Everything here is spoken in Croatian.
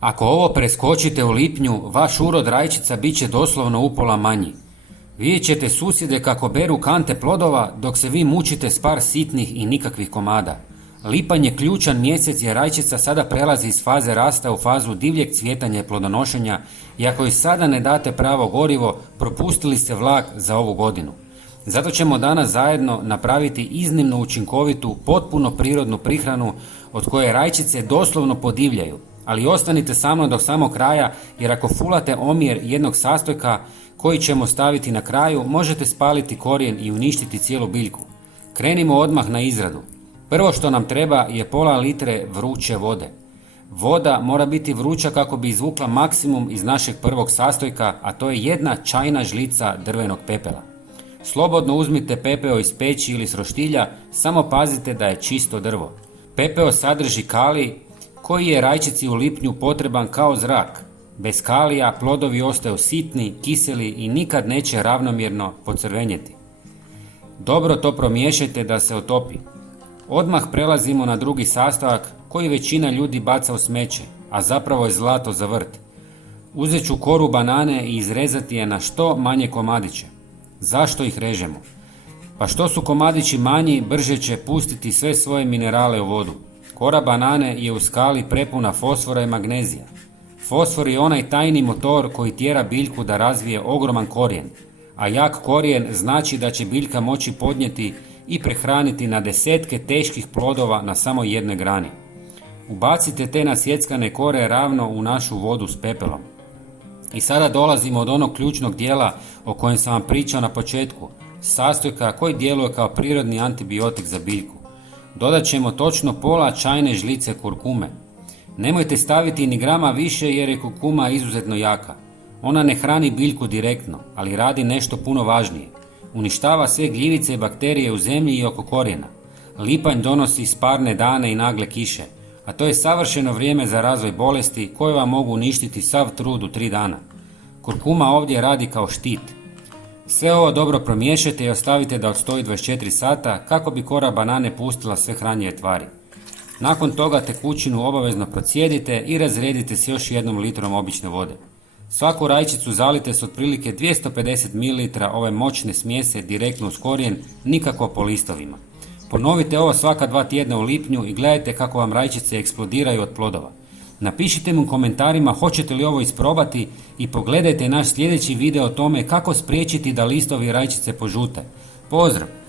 Ako ovo preskočite u lipnju, vaš urod rajčica bit će doslovno upola manji. Vidjet ćete susjede kako beru kante plodova, dok se vi mučite s par sitnih i nikakvih komada. Lipanj je ključan mjesec jer rajčica sada prelazi iz faze rasta u fazu divljeg cvjetanja i plodonošenja i ako joj sada ne date pravo gorivo, propustili ste vlak za ovu godinu. Zato ćemo danas zajedno napraviti iznimno učinkovitu, potpuno prirodnu prihranu od koje rajčice doslovno podivljaju. Ali ostanite sa mnom do samog kraja jer ako fulate omjer jednog sastojka koji ćemo staviti na kraju, možete spaliti korijen i uništiti cijelu biljku. Krenimo odmah na izradu. Prvo što nam treba je pola litre vruće vode. Voda mora biti vruća kako bi izvukla maksimum iz našeg prvog sastojka, a to je 1 čajna žlica drvenog pepela. Slobodno uzmite pepeo iz peći ili s roštilja, samo pazite da je čisto drvo. Pepeo sadrži kalij koji je rajčici u lipnju potreban kao zrak. Bez kalija plodovi ostaju sitni, kiseli i nikad neće ravnomjerno pocrvenjeti. Dobro to promiješajte da se otopi. Odmah prelazimo na drugi sastojak koji većina ljudi baca u smeće, a zapravo je zlato za vrt. Uzet ću koru banane i izrezati je na što manje komadiće. Zašto ih režemo? Pa što su komadići manji, brže će pustiti sve svoje minerale u vodu. Kora banane je u skali prepuna fosfora i magnezija. Fosfor je onaj tajni motor koji tjera biljku da razvije ogroman korijen, a jak korijen znači da će biljka moći podnijeti i prehraniti na desetke teških plodova na samo jednoj grani. Ubacite te nasjeckane kore ravno u našu vodu s pepelom. I sada dolazimo od onog ključnog dijela o kojem sam vam pričao na početku, sastojka koji djeluje kao prirodni antibiotik za biljku. Dodat ćemo točno pola čajne žlice kurkume. Nemojte staviti ni grama više jer je kurkuma izuzetno jaka. Ona ne hrani biljku direktno, ali radi nešto puno važnije. Uništava sve gljivice i bakterije u zemlji i oko korijena. Lipanj donosi sparne dane i nagle kiše, a to je savršeno vrijeme za razvoj bolesti koje vam mogu uništiti sav trud u 3 dana. Kurkuma ovdje radi kao štit. Sve ovo dobro promiješajte i ostavite da odstoji 24 sata kako bi kora banane pustila sve hranjive tvari. Nakon toga tekućinu obavezno procijedite i razredite s još 1 litrom obične vode. Svaku rajčicu zalite s otprilike 250 ml ove moćne smjese direktno uz korijen, nikako po listovima. Ponovite ovo svaka 2 tjedna u lipnju i gledajte kako vam rajčice eksplodiraju od plodova. Napišite mi u komentarima hoćete li ovo isprobati i pogledajte naš sljedeći video o tome kako spriječiti da listovi rajčice požute. Pozdrav!